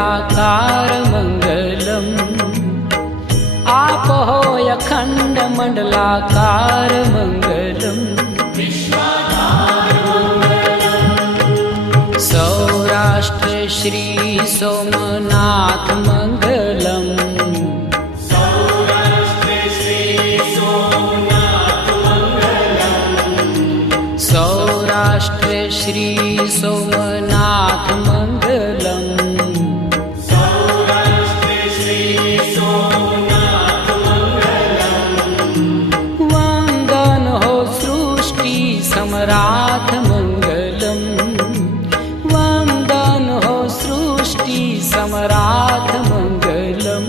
मंडलाकार मंगलम् आपो अखंड मंडलाकार मंगलम् सौराष्ट्र श्री सोमनाथ मंगलम् सौराष्ट्र श्री सोमनाथ मंगलम् वंदन हो सृष्टि सम्राट मंगलम् वंदन हो सृष्टि सम्राट मंगलम्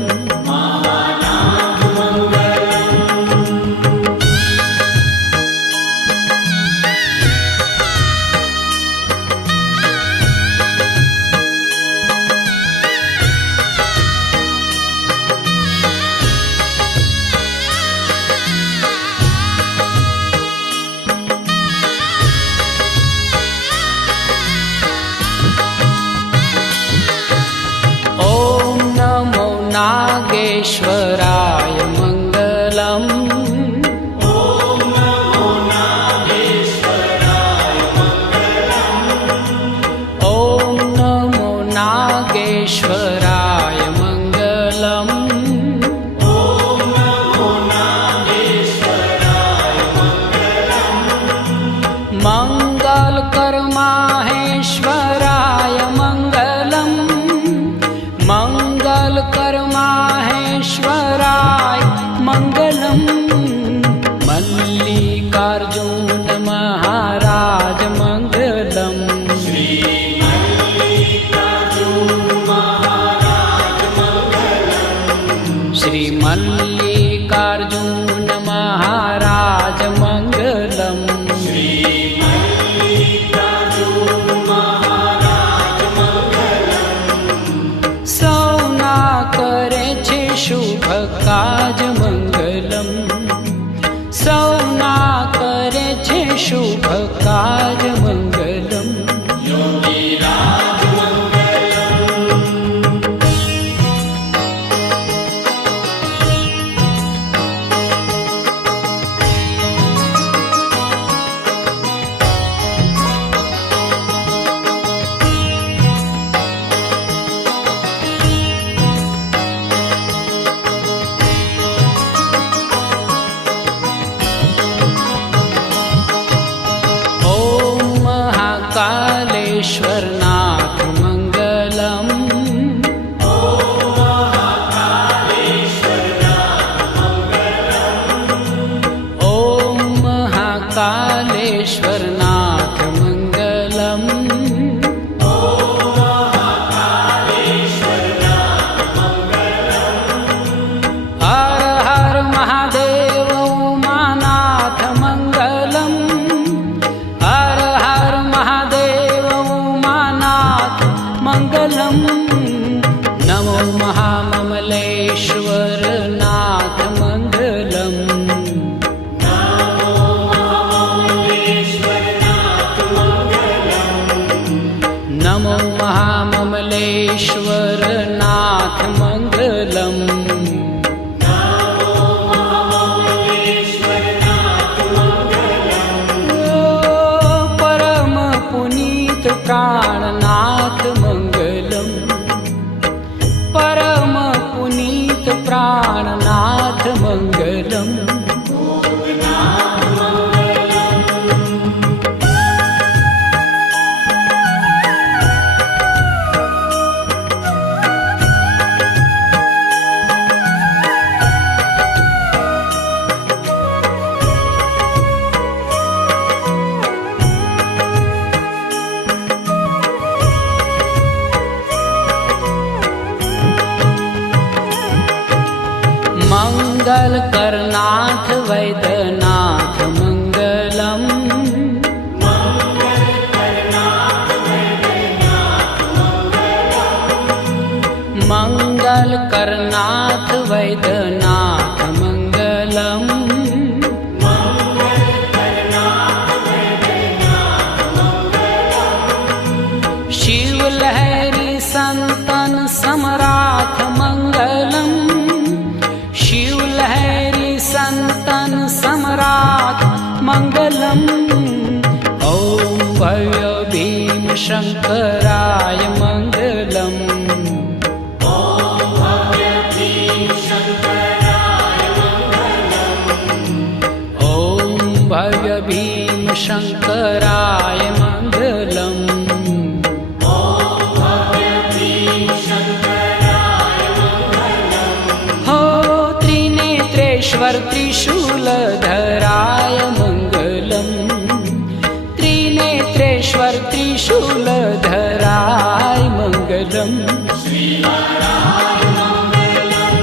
नागेश्वराय मंगलम् ॐ नमो नागेश्वराय मंगलम् ॐ नमो नागेश्वराय मंगलम् ॐ नमो नागेश्वराय मंगलम् मंगलकर माहेश्वराय मंगलम् मंगलकर माहेश्वराय मंगलम् मल्लिकार्जुन महाराज मंगलम् श्री मल्लिकार्जुन महाराज मंगलम् श्री मल्लिकार्जुन महाराज मंगलम् श्री मल्लिकार्जुन महाराज मंगलम् सौना करे छे शुभ काज मंगलम् सौना करे छे शुभ काज मंगलम् योगीराज मंगलम् कालेश्वरनाथ मंगलम् ॐ महाकालेश्वरनाथ मंगलम् ॐ महाकालेश्वरनाथ मंगलम् हर हर महादेव उमानाथ मंगलम् हर हर महादेव मंगलम् नमो महाममलेश्वर नाथ मंगलम् नमो महाममलेश्वर नाथ मंगलम् नमो महाममलेश्वर नाथ मंगलम् नमो महाममलेश्वर नाथ मंगलम् परम पुनीत प्राणनाथ मंगलम् परम पुनीत प्राणनाथ मंगलम् मंगल करनाथ वैद्यनाथ मंगलम् मंगल करनाथ वैद्यनाथ मंगलम् मंगल करनाथ वैद्यनाथ मंगलम् मंगल करनाथ वैद्यनाथ मंगलम् शिव लहरी संतन समराथ मंगलम, शिवलहरी संतन सम्राट मंगलम। ओम भव्य भीम शंकराय मंगलम। ओम भव्य भीम शंकराय मंगलम। ओम भव्य भीम शंकराय मंगलम। ओम भव्य भीम शंकराय मंगलम। हो त्रिनेत्रेश्वर त्रिशूलधराय मंगलम, त्रिनेत्रेश्वर त्रिशूलधराय मंगलम। श्रीहराय मंगलम।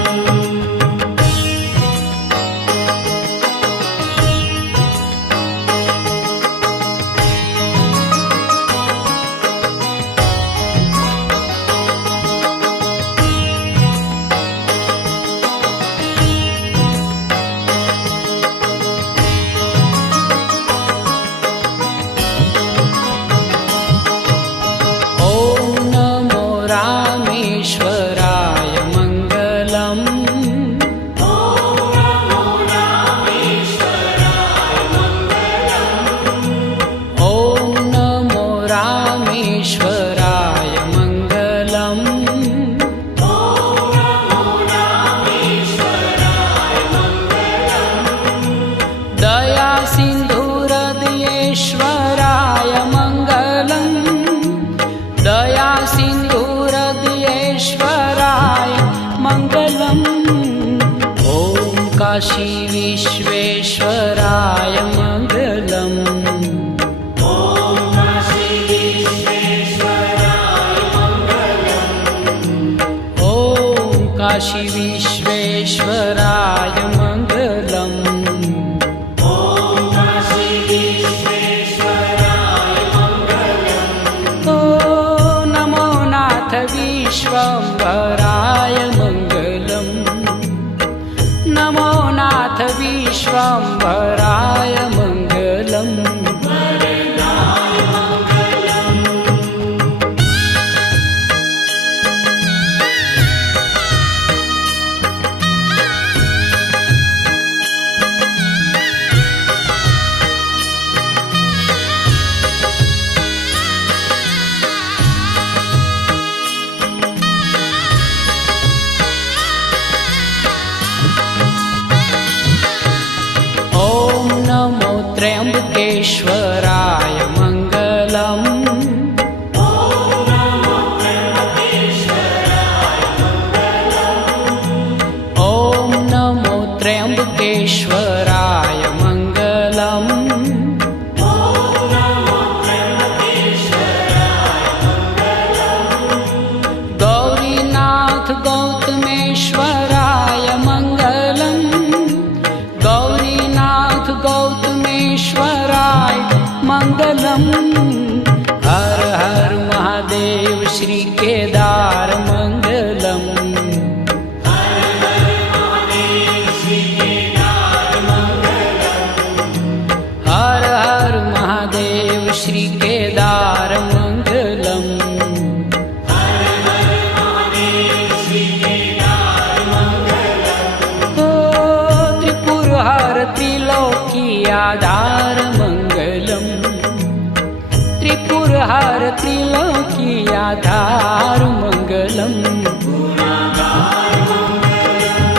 ओम नमो रामेश्वराय मंगलम। ओम नमो रामेश्वराय मंगलम। ओम नमो रामेश्वराय मंगलम। ओम नमो रामेश्वराय मंगलम। दया सिंधुहृदयेश्वराय मंगलम, दया सिंधुहृदयेश्वराय मंगलम। ओम काशी विश्वेश्वराय मंगलम। ओम काशी विश्वेश्वराय मंगलम। ओम काशी विश्वेश्वराय मंगलम। ओम काशी विश्वेश्वराय मंगलम। ओ नमो नाथ विश्वम्भराय मंगलम, नमो नाथ विश्वम्भराय मंगलम। वरदाय मंगलम। ओम नमो त्र्यंबकेश्वराय मंगलम। ओम नमो त्र्यंबकेश्वराय मंगलम। ओम नमो त्र्यंबकेश्वराय मंगलम। ओम नमो त्र्यंबकेश्वराय मंगलम। गौरीनाथ गौतमेश्वराय मंगलम, गौरीनाथ गौतमेश्वराय मंगलम। हर हर महादेव श्री केदार मंगलम। हर हर महादेव श्री केदार मंगलम। हर हर महादेव श्री केदार मंगलम। हर हर महादेव श्री केदार मंगलम। ओ त्रिपुरहर त्रिलोकी आधार मंगलम, त्रिपुरहर त्रिलोकी आधार मंगलम। गुणागार मंगलम।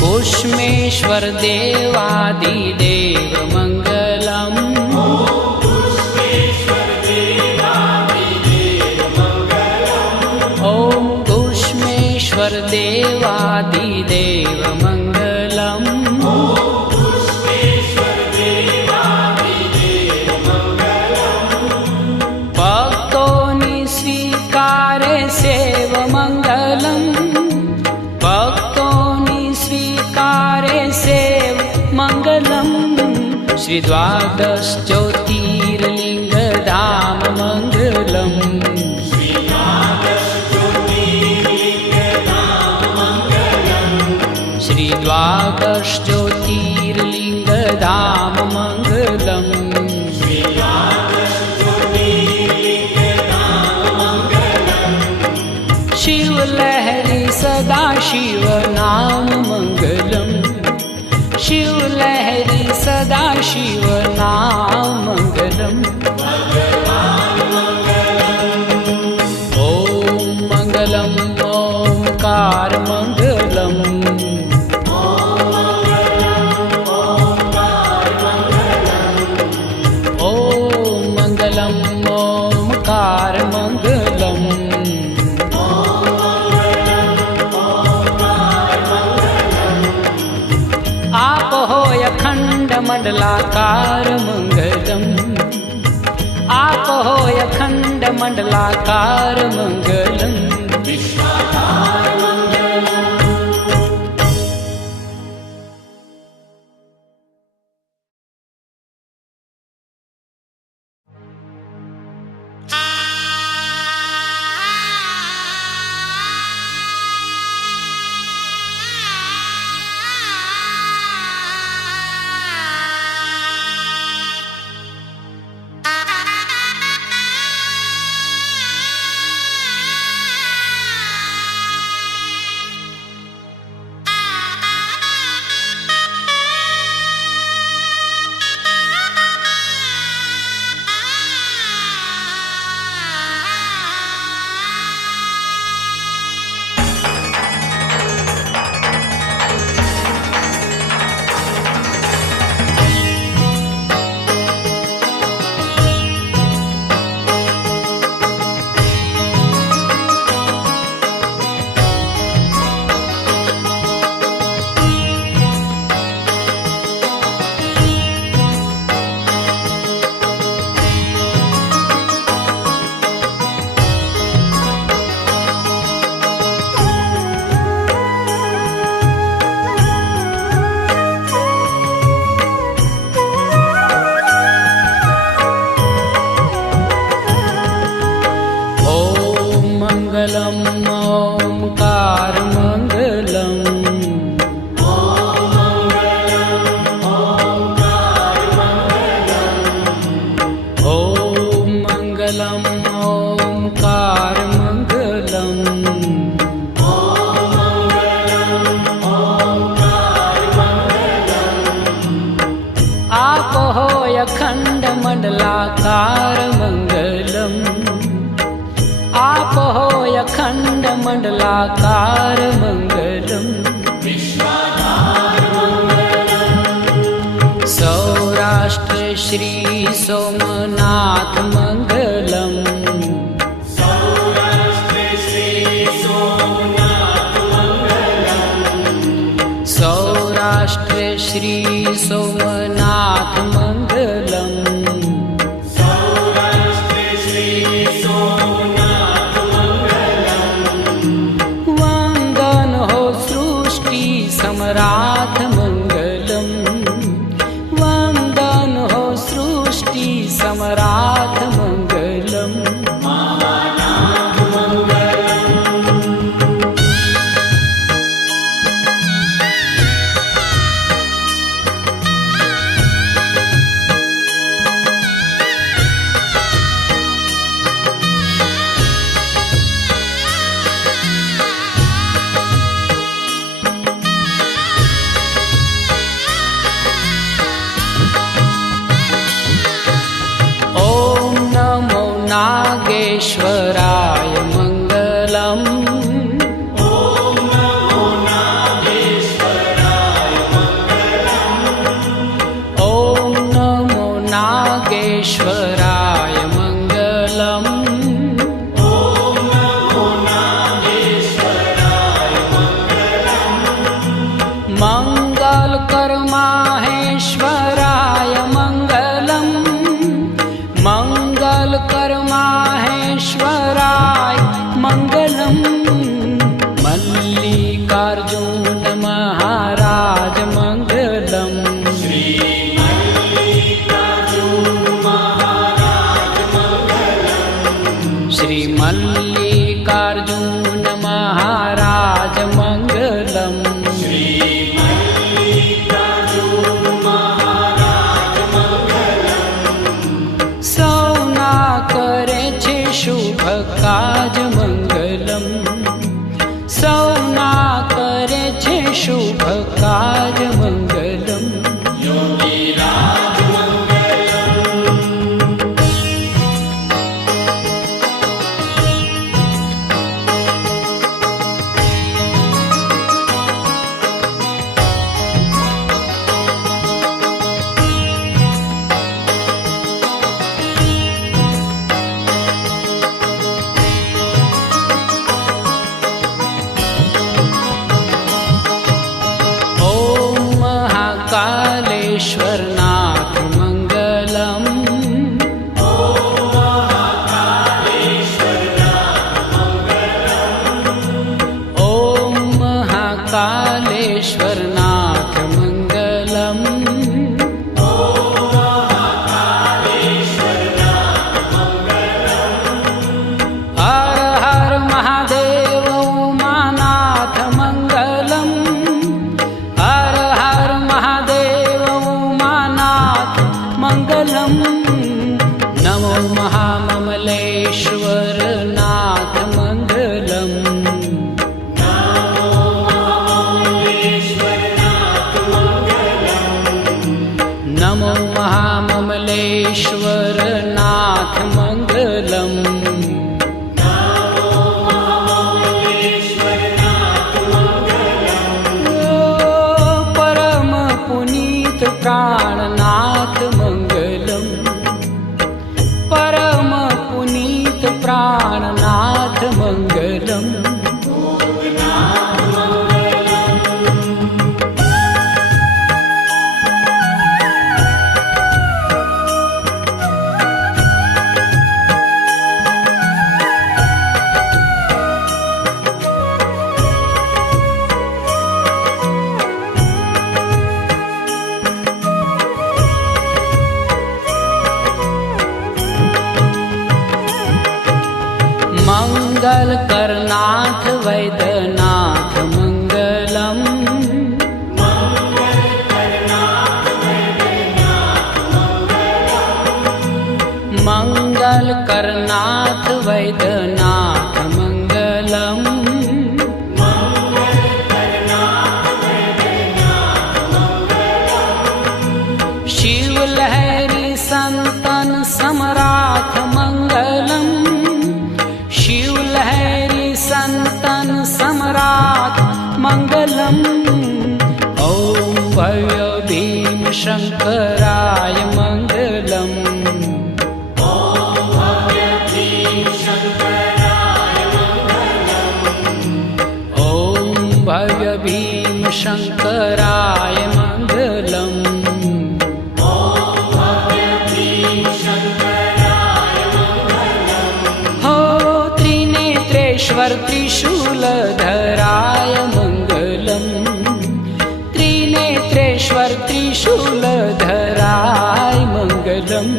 कुष्मेश्वर देवादिदेव मंगलम। ओम कुष्मेश्वर देवादिदेव मंगलम। ओम कुष्मेश्वर देवादिदेव मंगलम। ओम कुष्मेश्वर देवादिदेव मंगलम। भक्तों नि स्वीकारे सेव मंगलम, भक्तों नि स्वीकारे सेव मंगलम। श्री द्वादश ज्योतिर्लिंगधाम मंगलम् श्री द्वादश ज्योतिर्लिंगधाम मंगलम् शिव लहरी सदा शिव नाम मंगलम् शिव लहरी सदा शिव नाम मंगलम् ओम मंगलम् ओंकार मंगलम् ओम मंगलम् ओंकार मंगलम् आप होय अखंड मंडलाकार मंगलम् आप होय अखंड मंडलाकार मंगलम् मंगलम् ओंकार मंगलम् ओम मंगलम् ओंकार मंगलम् आप होय अखंड मंडलाकार मंगलम् आप होय अखंड मंडलाकार मंगलम् सौराष्ट्र श्री सोमनाथ मंगलम् सौराष्ट्र श्री सोमनाथ मंगलम् सम्राट मंगलम् वंदन हो सृष्टि सम्राट मंगलम् नागेश्वराय मंगलम् ॐ नमो नागेश्वराय मंगलम् ॐ नमो नागेश्वराय मंगलम् ॐ नमो नागेश्वराय मंगलम् मंगलकर माहेश्वराय मंगलम् मंगलकर माहेश्वराय मंगलम् मल्लिकार्जुन महाराज मंगलम् श्री महाममलेश्वर नाथ मंगलम् परम पुनीत प्राणनाथ मंगलम् परम पुनीत प्राणनाथ मंगलम् मंगल करनाथ वैद्यनाथ मंगलम् मंगल करनाथ वैद्यनाथ मंगलम् शिव लहरी संतन सम्राट मंगलम् शिव लहरी संतन सम्राट मंगलम् ओम भव्य भीम शंकराय मंगलम् ओम भव्य भीम शंकराय मंगलम् ओम भव्य भीम शंकराय मंगलम् त्रिनेत्रेश्वर त्रिशूलधराय मंगलम् त्रिनेत्रेश्वर त्रिशूलधराय मंगलम्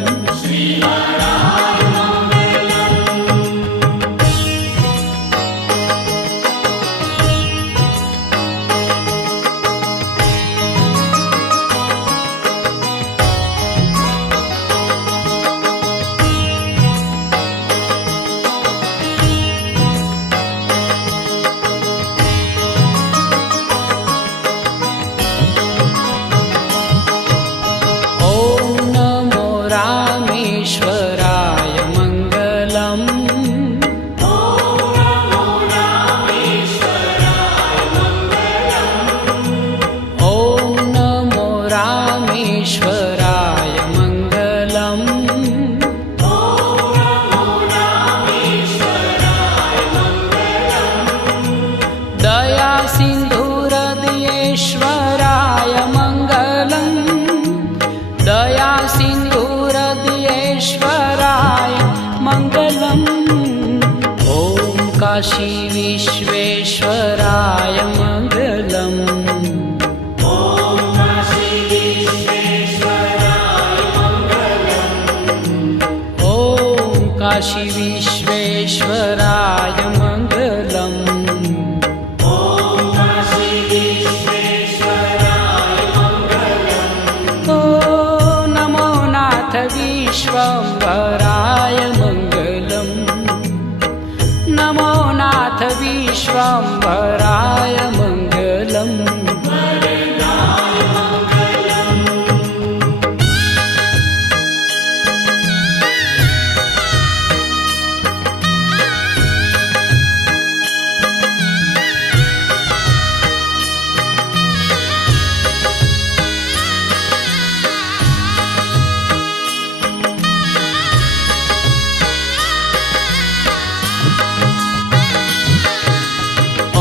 रामेश्वराय मंगलम् ओम नमो रामेश्वराय मंगलम् दया सिंधु हृदयेश्वराय मंगलम् दया सिंधु हृदयेश्वराय मंगलम् ओम काशी विश्वेश्वराय मंगलम् ओम काशी विश्वेश्वराय मंगलम् ओम काशी विश्वेश्वराय मंगलम् ओम काशी विश्वेश्वराय मंगलम् ओ नमो नाथ विश्वम्भराय मंगलम् नमो नाथ विश्वम्भराय मंगलम्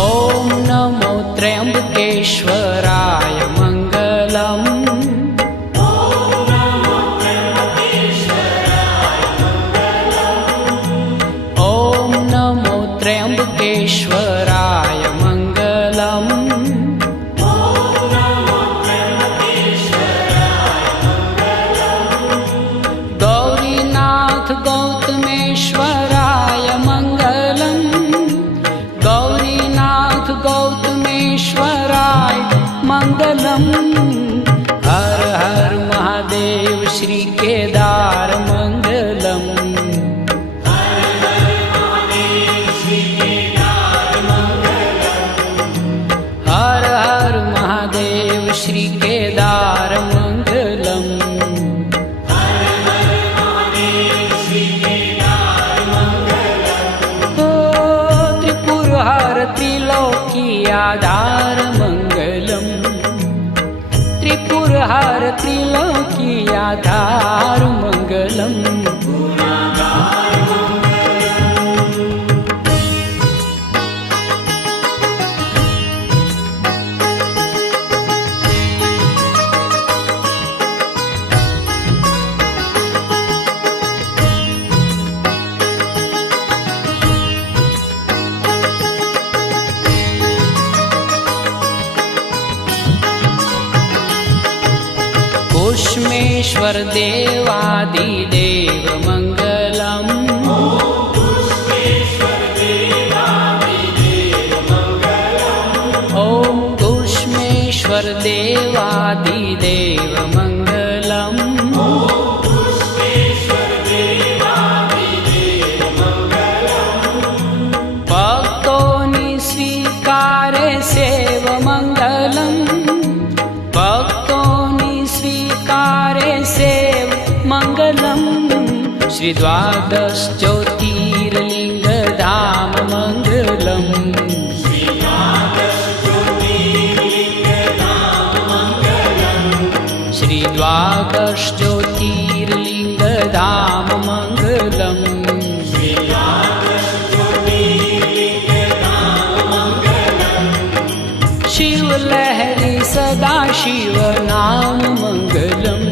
ओम नमो त्र्यंबकेश्वराय मंगलम् ओम नमो त्र्यंबकेश्वराय मंगलम् गौरीनाथ गौतमेश्वराय मंगलम् गौरीनाथ गौतमेश्वराय मंगलम् हर हर महादेव श्री केदार मंगलम् हर हर महादेव श्री केदार मंगलम् गुणागार मङ्गलम् कुष्मेश्वर देवादिदेव मङ्गलम् ॐ कुष्मेश्वर देवादिदेव मङ्गलम् भक्तोनि स्वीकारे सेव मङ्गलम् मङ्गलम् श्री द्वादश ज्योतिर्लिङ्गधाम मङ्गलम् श्री द्वादश ज्योतिर्लिङ्गधाम मङ्गलम् शिवलहरी सदा शिव नाम मङ्गलम्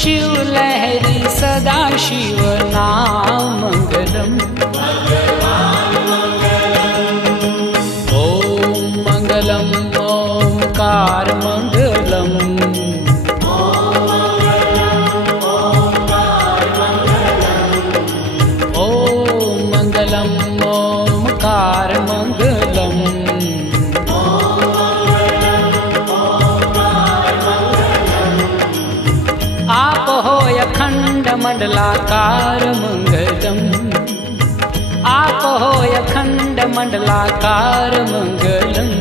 शिवलहरी सदा शिव नाम मङ्गलम् ॐ मङ्गलम् ओंकार मङ्गलम् ॐ मङ्गलम् ओंकार मङ्गलम् आप होय अखण्ड मण्डलाकार मङ्गलम् आप होय अखण्ड मण्डलाकार मङ्गलम्